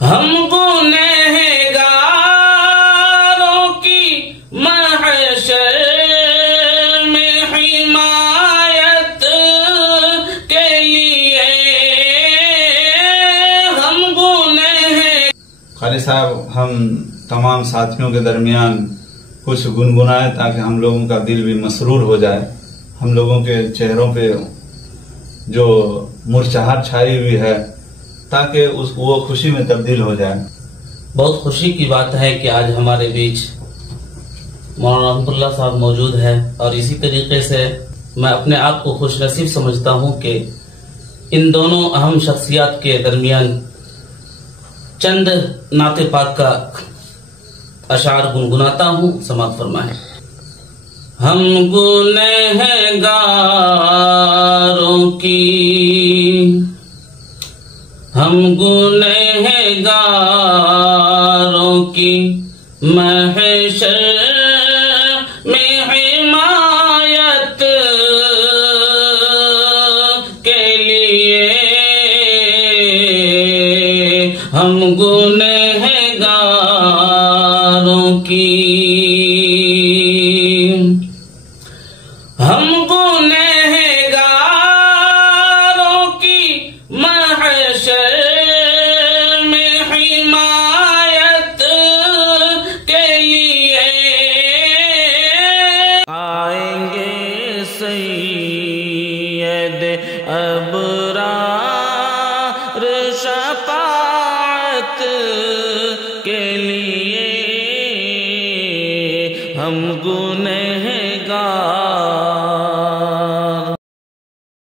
ہم گنہگاروں کی محشر میں حمایت کے لیے ہم قاری صاحب ہم تمام ساتھیوں کے درمیان کچھ گنگنائے تاکہ ہم لوگوں کا دل بھی مسرور ہو جائے، ہم لوگوں کے چہروں پہ جو مرچھاہٹ چھائی ہوئی ہے تاکہ وہ خوشی میں تبدیل ہو جائے۔ بہت خوشی کی بات ہے کہ آج ہمارے بیچ مولانا رحمت اللہ صاحب موجود ہے، اور اسی طریقے سے میں اپنے آپ کو خوش نصیب سمجھتا ہوں کہ ان دونوں اہم شخصیات کے درمیان چند نعت پاک کا اشعار گنگناتا ہوں، سماعت فرمائیں۔ ہم گنہگاروں کی محشر میں حمایت کے لیے ہم گنہگاروں کی محشر میں حمایت کے لیے آئیں گے سید ابرار